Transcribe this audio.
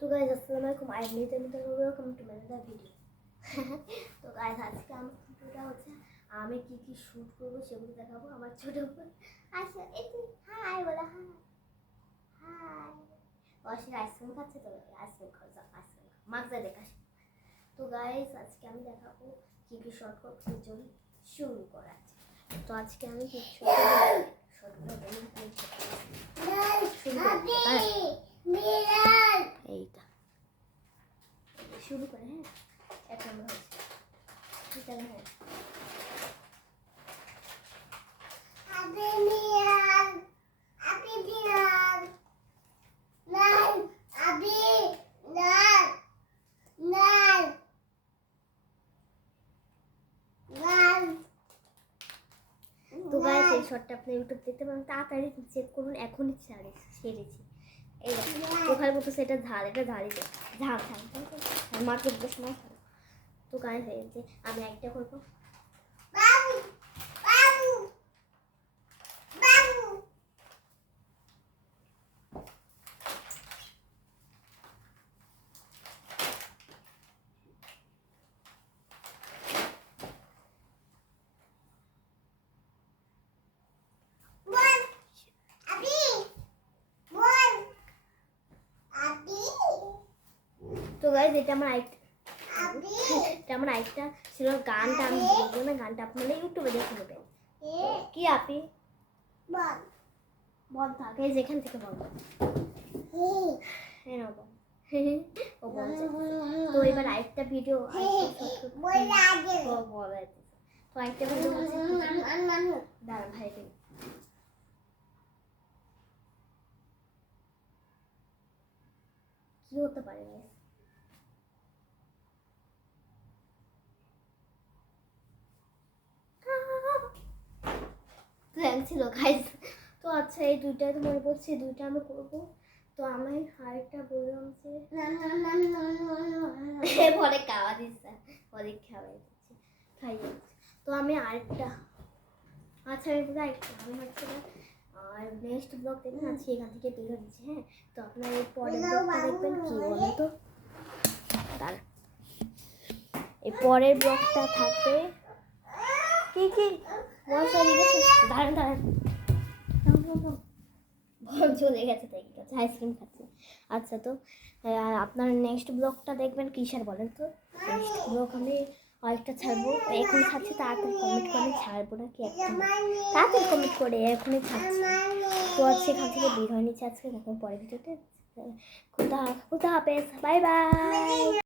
तो गाइस अस्सलाम वालेकुम, I am Nita welcome to my another video. তো গাইস আজকে আমার ভিডিওটা হচ্ছে আমি কি কি শুট করব সেগুলো দেখাবো। আমার ছোট বোন আচ্ছা একটু হাই বলা, হাই হাই। ওসে আইসক্রিম খাচ্ছে, তো আইসক্রিম খাওয়া আইসক্রিম মজা দেখাস। তো গাইস আজকে আমি দেখাবো কি কি শর্ট করতে চলি শুরু করা। তো আজকে আমি কি শুরু এইটা শুরু করে। হ্যাঁ, এক নম্বর হচ্ছে ঠিক আছে। হ্যাঁ, তো গাইস এই শর্টটা আপনি ইউটিউব দেখতে পারেন, তাড়াতাড়ি চেক করুন, এখনই সেরেছি। এই ওখানে বলতো সেটা ঝাল, এটা ঝালই তো ঝাল ঝাল মাত্র 10 মাস। তো গাইস এই যে আমি একটা করবো। তো গাইস এটা আমার আরেকটা ছিল, গানটা আমি বলবো না, গানটা আপনারা ইউটিউবে দেখে নেবেন। কি আপি বল থাকে যেখান থেকে বলবো। হ্যাঁ বল। ও বলছে। তো এবার আরেকটা ভিডিও তো আরেকটা ভিডিও হচ্ছে দাঁড়া ভাই কি হতে পারে ছিল গাইস। তো আচ্ছা এই দুইটাই তো মনে পড়ছে, দুইটা আমি করবো। তো আমি আরেকটা বললাম যে পরে খাওয়া দিচ্ছে, পরে খাওয়াই দিচ্ছে খাইয়ে। তো আমি আরেকটা আচ্ছা আমি হচ্ছে আর নেক্সট ব্লগ দেখবেন, আজকে এখান থেকে বের হয়ে দিচ্ছি। হ্যাঁ, তো আপনারা এই পরের ব্লগটা দেখবেন কি বলেন তো। তার এই পরের ব্লগটা থাকবে কি কি দাঁড়ান ভয় চলে গেছে, তাই গেছে আইসক্রিম খাচ্ছে। আচ্ছা তো আপনারা নেক্সট ব্লগটা দেখবেন কিসের বলেন তো। নেক্সট ব্লগ আমি আরেকটা ছাড়বো, এখন ছাড়ছি, তাড়াতাড়ি কমেন্ট করে ছাড়বো না কি একটা, তাড়াতাড়ি কমেন্ট করে এখনই ছাড়ছি। তো আজকে এখান থেকে বের হয়ে নিচ্ছে আজকে, এখন পরের ভিডিওতে খুদা হাফেজ, বাই বাই।